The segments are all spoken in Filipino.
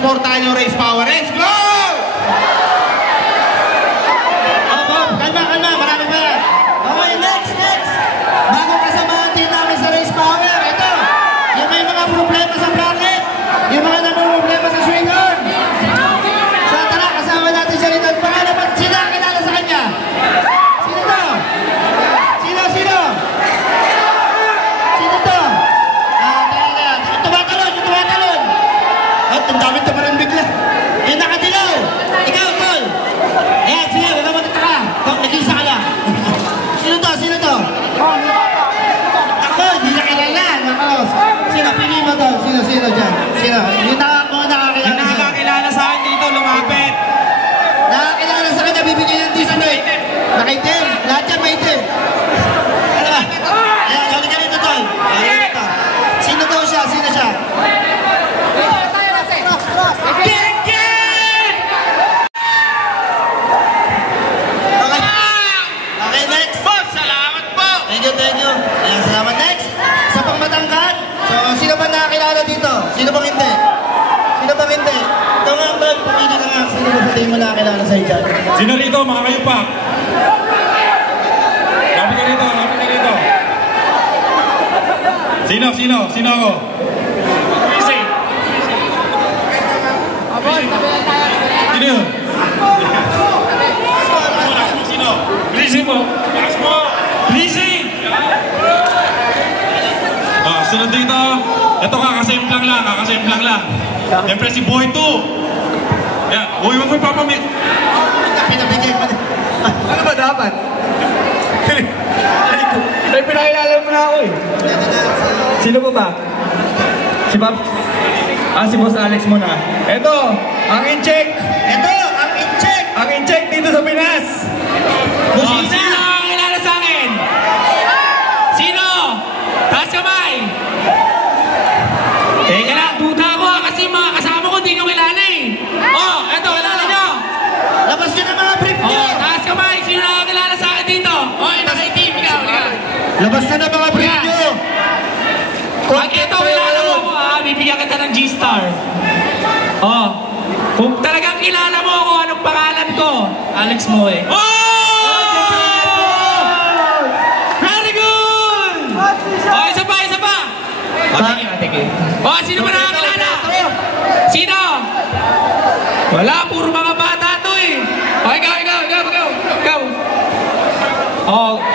supportahan yung Race Power. Let's go! Kalma, marami pa. Okay, next. Bago kasamahan din namin sa Race Power, ito, yung may mga problema sa bracket, yung mga problema sa swing arm. So tara, kasama natin siya rito. Pangalan ba? Sino ang kilala sa kanya? Sino to? Sino? Sino to? Tara. Tumatalon. At ang dami ito pa rin bigla. Yung nakadilaw. Ikaw, Tol. Ayan, sige, wala mo tataka. Nag-isa ka lang. Sino to? Ako, hindi na kilala. Sino? Pili mo to. Sino dyan? Sino? Yung nakakakilala sa akin dito, lumapit. Nakakilala sa kanya, bibigyan yung t-shirt. Nakaitim. Lahat yan maitim. Ano ba? Ayan, huwag ka rito, Tol. Sino daw siya? Sino siya? Okay, next. Boss, salamat po. Thank you. Ayan, salamat. Next. Sa pangmatangkad. So, sino ba nakakilala dito? Sino bang hindi? Ito nga ba, pumili ka nga. Sino ba sa tingin mo nakakilala sa'yo dyan? Sino rito, mga kayo pa? Lapit ka rito. Sino ako? Easy. Sino yun? Sino? Easy mo. Easy! Sunod dito. Ito kakasimplang lang. Siyempre si Boy 2. Yan. Uy, wag mo ipapamit. Pinabigay mo. Ano ba dapat? Ay, pinakilala mo na ako eh. Sino po ba? Si Bob? Si Boss Alex muna. Ito, ang in-check. Ang in-check dito sa Pinas. Sino ang kilala sa akin? Sino? Taas kamay. Teka lang, duda ako kasi mga kasama ko di nyo kilala eh. Eto, kilala nyo. Labas nyo na mga brief nyo. Taas kamay. Sino ang kilala sa akin dito? Ito sa team. Ikaw. Labas na mga brief nyo. Pag ito kilala mo ako bibigyan kita ng G-Star. Kung talagang kilala mo ako, anong pangalan ko? Alex Moe. Very good! Isa pa. Tingin. Sino ba nakakilala? Sino? Wala, puro mga bata to eh. Ikaw.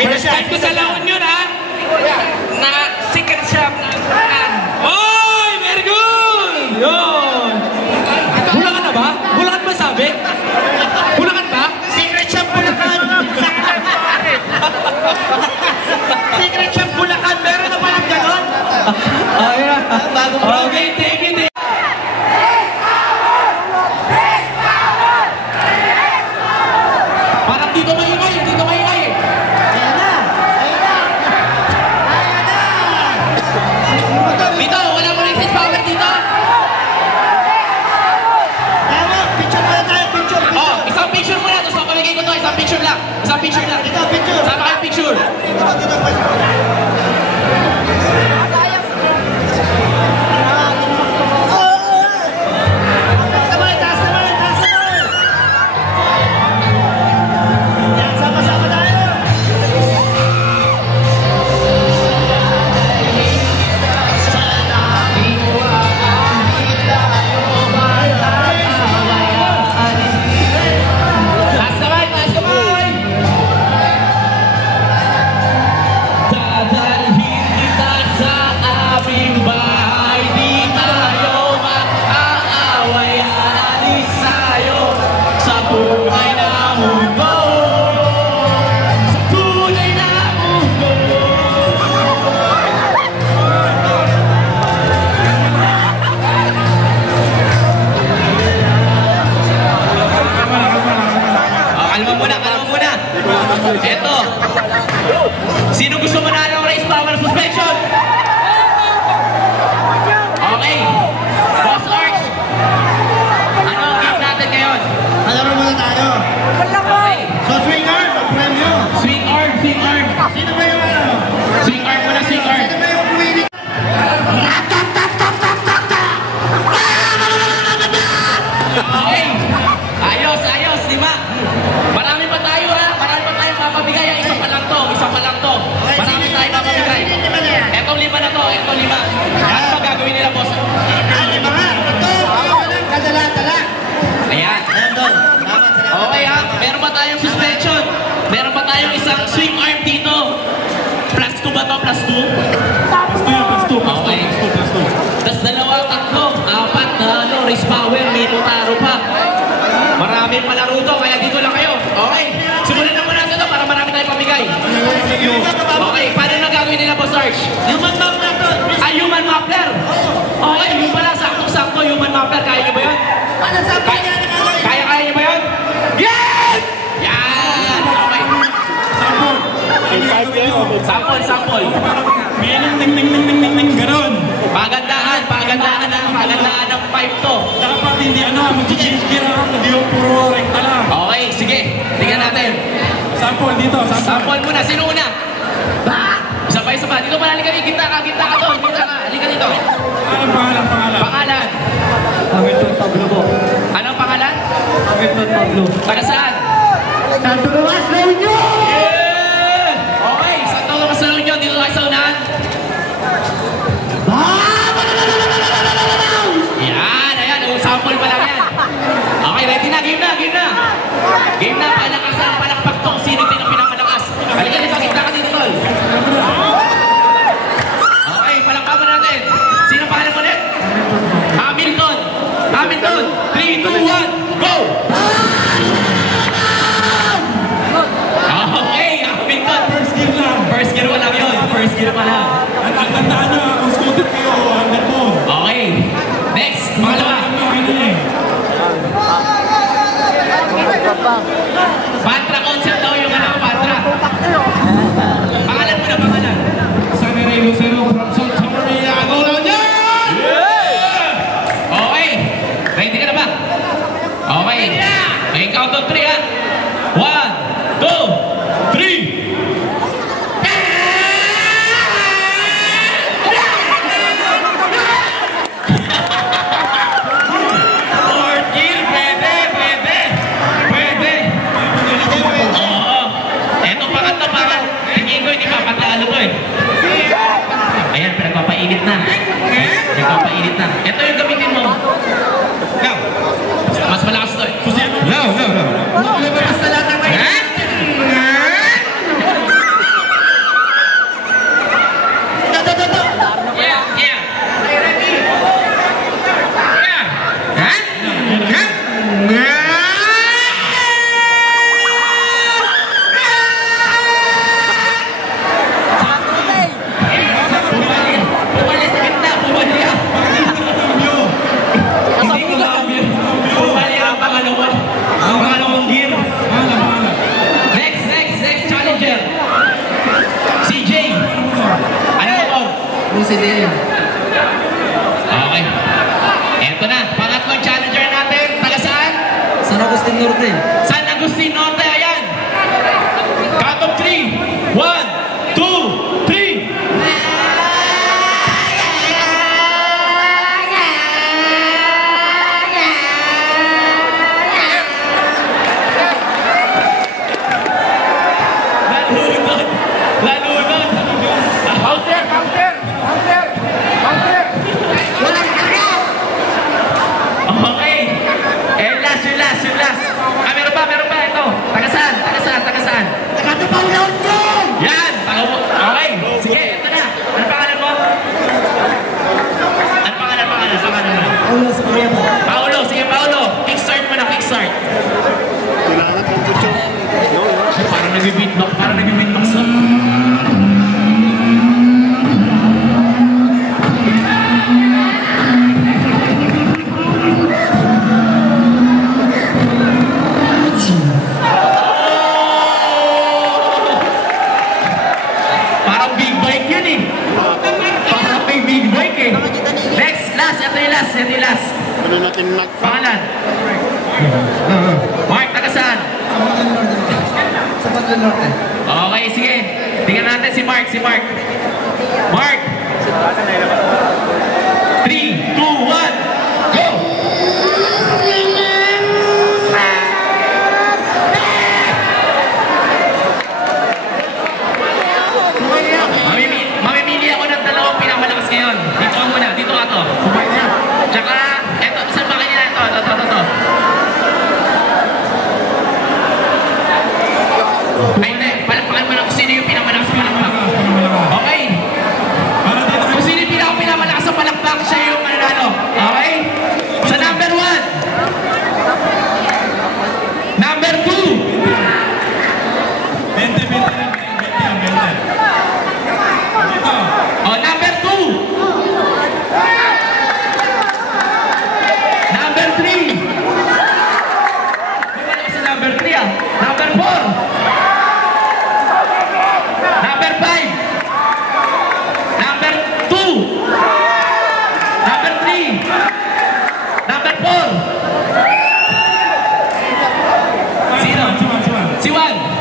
First time ko sa laon yun ha. Sikat siya. Very good! Yun! Bulakan na ba? Bulakan ba sabi? Bulakan ba? Secret shop Bulacan. Secret shop Bulacan. Meron na palang ganon. Okay, take it. Parang dito maingay. Dito, wala mo rin power dito. Picture muna tayo. Isang picture muna. Tapos mapamigay ko to. Isang picture lang. Ito, picture. Sama kayo picture. Bye. Okay. Ayos, ayos, lima. Marami pa tayo ha. Marami pa tayong papabigay. Isa pa lang to. Isa pa lang to. Marami tayong papabigay. Etong lima na to. Etong lima. Ano ba gagawin nila, boss? Lima nga. Ito, walang kadala-dala. Ayan. Okay ha. Meron pa tayong suspension. Meron pa tayong isang swing arm dito. Plus 2 ba to? Plus 2? Okay. Tapos dalawa, tatlo, apat na race power, may Motaro pa. Marami palaro to, kaya dito lang kayo. Okay, simulan na muna ito para marami tayong pamigay. Okay, paano na gagawin nila, Boss Arch? Human muffler to. Human muffler. Okay, yung pala, saktong-sakto, human muffler. Kaya nyo ba yun? Ano sa kanya na gagawin? Kaya nyo ba yun? Yan! Yan! Okay. Sample. May ning, ganon. Pagandahan ng pipe to. Dapat hindi mag-change gear ako, hindi yung puro rekta lang. Okay, sige. Tingnan natin. Sample dito, Sample muna. Sino una? Isa pa. Dito pala, halika ka doon. Halika dito. Anong pangalan? Pangalan? Hamilton Pablo po. Anong pangalan? Hamilton Pablo. Taga saan? Santo Tomas, La Union! Okay, Santo Tomas La Union. Dito tayo sa unahan. Ayan. Sample pa lang yan. Okay, ready na. Game na. Palakpak to. Sino din ang pinakamalakas? Halika dito, kita ka dito, tol. Okay, palakpakan natin. Sino pangalan mo ulit? Hamilton. 3, 2, 1, go! Okay, Hamilton. First gear pa lang yun. Ang tandaan nyo, kung scooter kayo, hanggang mo. Okay. Next, pangalawa. Patra concept daw yung Patra. Pangalan mo na, pangalan. Sunny Ray Lucero from Santa Maria, Angola niyan! Okay. Ready ka na ba? Okay. May count of 3 ha. 1, 2, 3. Ayan, pinagpapainit na. Ito yung gamitin mo. Mas malakas to eh. No. Lumabas na lahat ng may... Yeah. Okay. Eto na. Pangatlong challenger natin. Taga saan? San Agustin Norte. San Agustin Norte. Ayan. Count of 3. 1, 2, 3. Lalunod. Okay. Yung last. Meron pa. Ito. Taga saan? Nakatupang La Union! Yan. Okay. Sige, ito na. Ano pangalan mo? Ulo sa kaya mo. Paolo. Sige, Paolo. Kickstart mo na. Parang nag-beatbox na. Parang big bike yun eh. Parang may big bike eh. Next, last. Ito yung last. Pangalan? Mark, taga saan? Sa Paglan Norte. Okay, sige. Tingnan natin si Mark. Mark! 3, 2, 1, go! one.